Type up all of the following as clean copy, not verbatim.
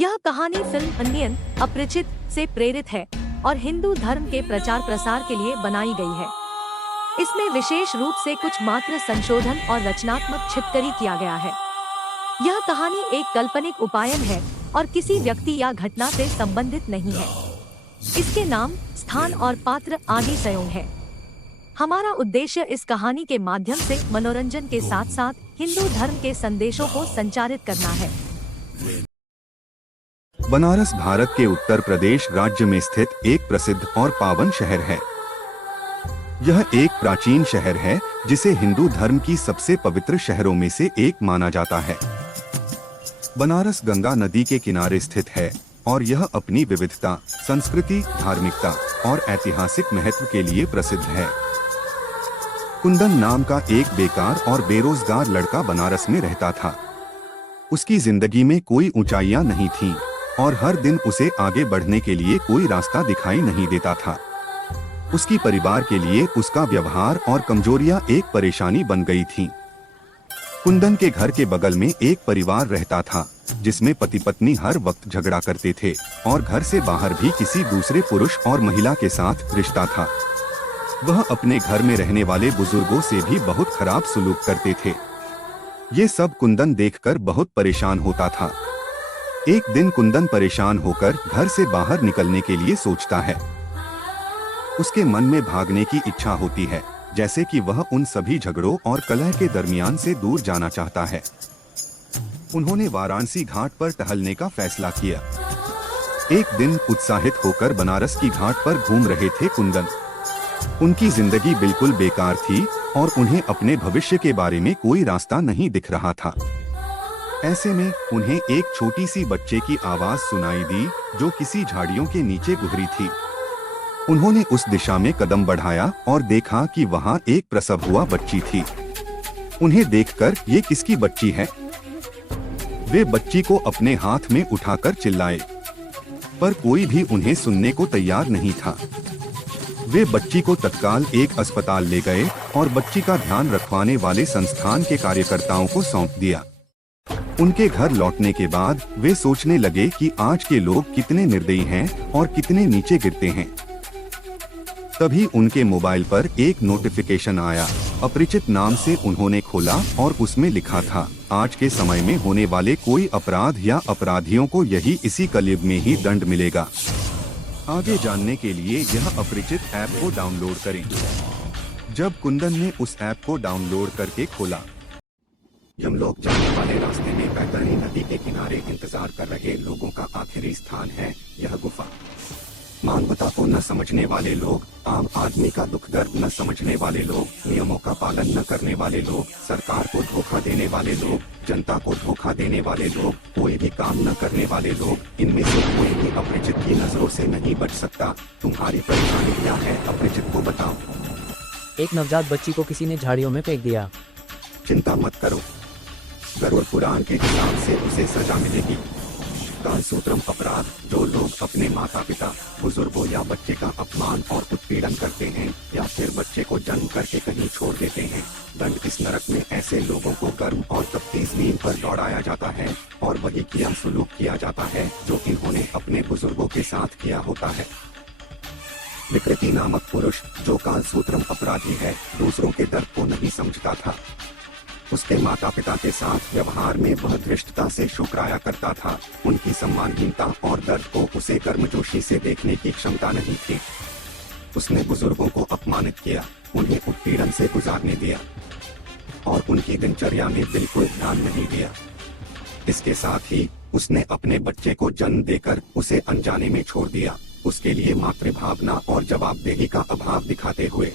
यह कहानी film onion अपरिचित से प्रेरित है और हिंदू धर्म के प्रचार प्रसार के लिए बनाई गई है। इसमें विशेष रूप से कुछ मात्र संशोधन और रचनात्मक छिपकली किया गया है। यह कहानी एक काल्पनिक उपायन है और किसी व्यक्ति या घटना से संबंधित नहीं है। इसके नाम, स्थान और पात्र आदि संयोग है। हमारा उद्देश्य इस कहानी के माध्यम से मनोरंजन के साथ साथ हिंदू धर्म के संदेशों को संचारित करना है। बनारस भारत के उत्तर प्रदेश राज्य में स्थित एक प्रसिद्ध और पावन शहर है। यह एक प्राचीन शहर है जिसे हिंदू धर्म की सबसे पवित्र शहरों में से एक माना जाता है। बनारस गंगा नदी के किनारे स्थित है और यह अपनी विविधता, संस्कृति, धार्मिकता और ऐतिहासिक महत्व के लिए प्रसिद्ध है। कुंदन नाम का एक बेकार और बेरोजगार लड़का बनारस में रहता था। उसकी जिंदगी में कोई ऊंचाइयां नहीं थीं और हर दिन उसे आगे बढ़ने के लिए कोई रास्ता दिखाई नहीं देता था। उसकी परिवार के लिए उसका व्यवहार और कमजोरियां एक परेशानी बन गई थीं। कुंदन के घर के बगल में एक परिवार रहता था जिसमें पति पत्नी हर वक्त झगड़ा करते थे और घर से बाहर भी किसी दूसरे पुरुष और महिला के साथ रिश्ता था। वह अपने घर में रहने वाले बुजुर्गों से भी बहुत खराब सलूक करते थे। ये सब कुंदन देखकर बहुत परेशान होता था। एक दिन कुंदन परेशान होकर घर से बाहर निकलने के लिए सोचता है। उसके मन में भागने की इच्छा होती है, जैसे कि वह उन सभी झगड़ों और कलह के दरमियान से दूर जाना चाहता है। उन्होंने वाराणसी घाट पर टहलने का फैसला किया। एक दिन उत्साहित होकर बनारस की घाट पर घूम रहे थे कुंदन। उनकी जिंदगी बिल्कुल बेकार थी और उन्हें अपने भविष्य के बारे में कोई रास्ता नहीं दिख रहा था। ऐसे में उन्हें एक छोटी सी बच्चे की आवाज सुनाई दी जो किसी झाड़ियों के नीचे गुजरी थी। उन्होंने उस दिशा में कदम बढ़ाया और देखा कि वहां एक प्रसव हुआ बच्ची थी। उन्हें देखकर ये किसकी बच्ची है? वे बच्ची को अपने हाथ में उठाकर चिल्लाए, पर कोई भी उन्हें सुनने को तैयार नहीं था। वे बच्ची को तत्काल एक अस्पताल ले गए और बच्ची का ध्यान रखवाने वाले संस्थान के कार्यकर्ताओं को सौंप दिया। उनके घर लौटने के बाद वे सोचने लगे कि आज के लोग कितने निर्दयी हैं और कितने नीचे गिरते हैं। तभी उनके मोबाइल पर एक नोटिफिकेशन आया। अपरिचित नाम से उन्होंने खोला और उसमें लिखा था, आज के समय में होने वाले कोई अपराध या अपराधियों को यही इसी कलयुग में ही दंड मिलेगा। आगे जानने के लिए यह अपरिचित ऐप को डाउनलोड करें। जब कुंदन ने उस ऐप को डाउनलोड करके खोला, हम लोग जाने वाले रास्ते में बैतरणी नदी के किनारे इंतजार कर रहे लोगों का आखिरी स्थान है यह गुफा। मानवता को न समझने वाले लोग, आम आदमी का दुख दर्द न समझने वाले लोग, नियमों का पालन न करने वाले लोग, सरकार को धोखा देने वाले लोग, जनता को धोखा देने वाले लोग, कोई भी काम न करने वाले लोग, इनमें से कोई भी अपरिचित की नजरों से नहीं बच सकता। तुम्हारी परेशानी क्या है, अपरिचित को बताओ। एक नवजात बच्ची को किसी ने झाड़ियों में फेंक दिया। चिंता मत करो, गरुड़ पुराण के हिसाब से उसे सजा मिलेगी। कालसूत्रम अपराध, जो लोग अपने माता पिता, बुजुर्गों या बच्चे का अपमान और उत्पीड़न करते हैं या फिर बच्चे को जन्म करके कहीं छोड़ देते हैं, दंड इस नरक में ऐसे लोगों को गर्म और तपती जमीन पर दौड़ाया जाता है और वही किया सलूक किया जाता है जो इन्होंने अपने बुजुर्गों के साथ किया होता है। विकृति नामक पुरुष, जो कालसूत्रम अपराधी है, दूसरों के दर्द को नहीं समझता था। उसके माता पिता के साथ व्यवहार में वह धृष्टता से शुक्राया करता था। उनकी सम्मानहीनता और दर्द को उसे गर्मजोशी से देखने की क्षमता नहीं थी। उसने बुजुर्गों को अपमानित किया, उन्हें उत्पीड़न से गुजारने दिया और उनकी दिनचर्या में बिल्कुल ध्यान नहीं दिया। इसके साथ ही उसने अपने बच्चे को जन्म देकर उसे अनजाने में छोड़ दिया, उसके लिए मातृभावना और जवाबदेही का अभाव दिखाते हुए।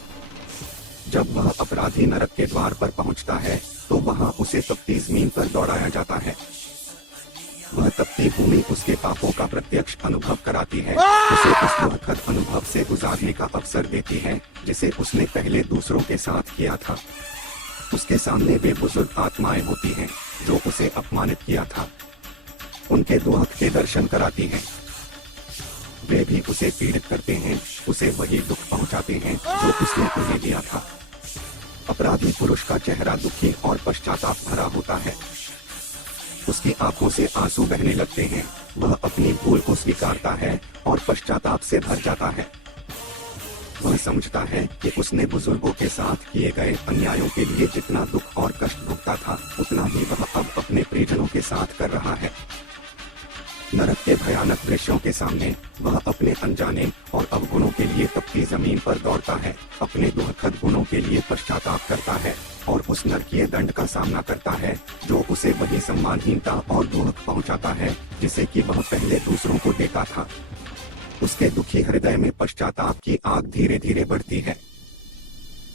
जब वह अपराधी नरक के द्वार पर पहुंचता है तो वहां उसे तपती जमीन पर दौड़ाया जाता है। वह तपती भूमि उसके पापों का प्रत्यक्ष अनुभव कराती है, उसे उस दुखद अनुभव से गुजारने का अवसर देती है जिसे उसने पहले दूसरों के साथ किया था। उसके सामने वे बुजुर्ग आत्माएं होती हैं जो उसे अपमानित किया था। उनके दुख के दर्शन कराती हैं। वे भी उसे पीड़ित करते हैं, उसे वही दुख पहुंचाते हैं जो उसने उन्हें दिया था। अपराधी पुरुष का चेहरा दुखी और पश्चाताप भरा होता है। उसकी आंखों से आंसू बहने लगते हैं। वह अपनी भूल को स्वीकारता है और पश्चाताप से भर जाता है। वह समझता है कि उसने बुजुर्गों के साथ किए गए अन्यायों के लिए जितना दुख और कष्ट भुगता था, उतना ही वह अब अपने प्रियजनों के साथ कर रहा है। नरक के भयानक दृश्यों के सामने वह अपने अनजाने और अवगुणों के लिए तपती जमीन पर दौड़ता है, अपने दुखद गुणों के लिए पश्चाताप करता है और उस नरकीय दंड का सामना करता है जो उसे वही सम्मानहीनता और दुख पहुंचाता है जिसे कि वह पहले दूसरों को देता था। उसके दुखी हृदय में पश्चाताप की आग धीरे धीरे बढ़ती है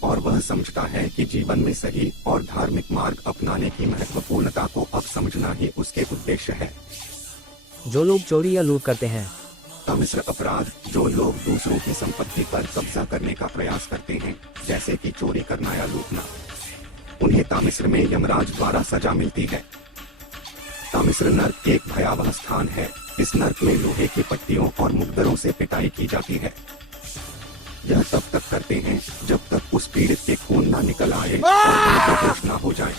और वह समझता है कि जीवन में सही और धार्मिक मार्ग अपनाने की महत्वपूर्णता को अब समझना ही उसके उद्देश्य है। जो लोग चोरी या लूट करते हैं, तामिस्र अपराध जो लोग दूसरों की संपत्ति पर कब्जा करने का प्रयास करते हैं, जैसे कि चोरी करना या लूटना, उन्हें तामिस्र में यमराज द्वारा सजा मिलती है। तामिस्र नर्क एक भयावह स्थान है। इस नर्क में लोहे की पट्टियों और मुकदरों से पिटाई की जाती है। यह तब तक करते हैं जब तक उस पीड़ित के खून न निकल आए और बेहोश न हो जाए।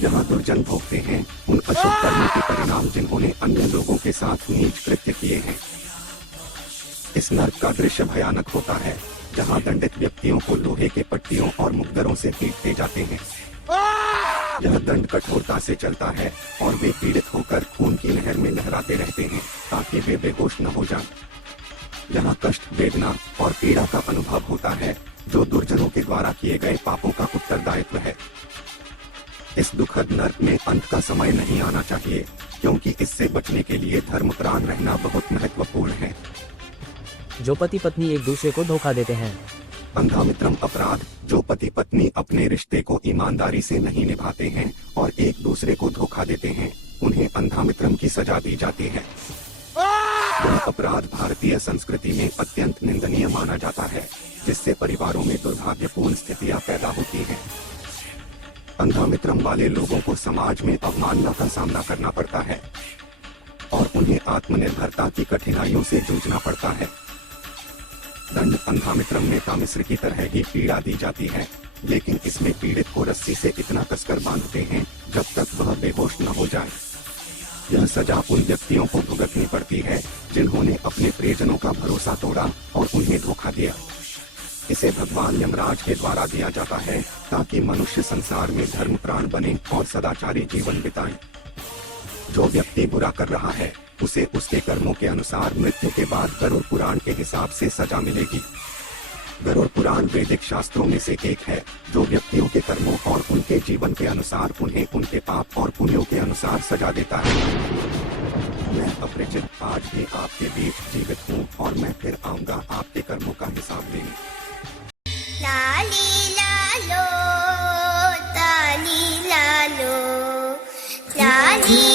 जहाँ दुर्जन भोगते हैं उन अशुभ कर्मों के परिणाम जिन्होंने अन्य लोगों के साथ नीच कृत्य किए हैं। इस नर्क का दृश्य भयानक होता है, जहाँ दंडित व्यक्तियों को लोहे के पट्टियों और मुकदरों से पीटते जाते हैं। यह दंड कठोरता से चलता है और वे पीड़ित होकर खून की नहर में लहराते रहते हैं ताकि वे बेहोश न हो जाएं। यहाँ कष्ट, वेदना और पीड़ा का अनुभव होता है जो दुर्जनों के द्वारा किए गए पापों का उत्तरदायित्व है। इस दुखद नर्क में अंत का समय नहीं आना चाहिए, क्योंकि इससे बचने के लिए धर्मप्राण रहना बहुत महत्वपूर्ण है। जो पति पत्नी एक दूसरे को धोखा देते हैं, अंधामित्रम अपराध जो पति पत्नी अपने रिश्ते को ईमानदारी से नहीं निभाते हैं और एक दूसरे को धोखा देते हैं, उन्हें अंधामित्रम की सजा दी जाती है। यह अपराध भारतीय संस्कृति में अत्यंत निंदनीय माना जाता है, जिससे परिवारों में दुर्भाग्यपूर्ण स्थितियां पैदा होती हैं। अंधामित्रम वाले लोगों को समाज में अवमानना का सामना करना पड़ता है और उन्हें आत्मनिर्भरता की कठिनाइयों से जूझना पड़ता है। दंड अंधामित्रम में तामिस्र की तरह ही पीड़ा दी जाती है, लेकिन इसमें पीड़ित को रस्सी से इतना कसकर बांधते हैं जब तक वह बेहोश न हो जाए। यह सजा उन व्यक्तियों को भुगतनी पड़ती है जिन्होंने अपने प्रियजनों का भरोसा तोड़ा और उन्हें धोखा दिया। इसे भगवान यमराज के द्वारा दिया जाता है ताकि मनुष्य संसार में धर्मप्राण बने और सदाचारी जीवन बिताए। जो व्यक्ति बुरा कर रहा है उसे उसके कर्मों के अनुसार मृत्यु के बाद गरुड़ पुराण के हिसाब से सजा मिलेगी। गरुड़ पुराण वैदिक शास्त्रों में से एक है जो व्यक्तियों के कर्मों और उनके जीवन के अनुसार उन्हें उनके पाप और पुण्यों के अनुसार सजा देता है। मैं अपरिचित आज भी आपके बीच जीवित हूँ और मैं फिर आऊंगा आपके कर्मों का हिसाब लेने। लाली लालो, ताली लालो, लाली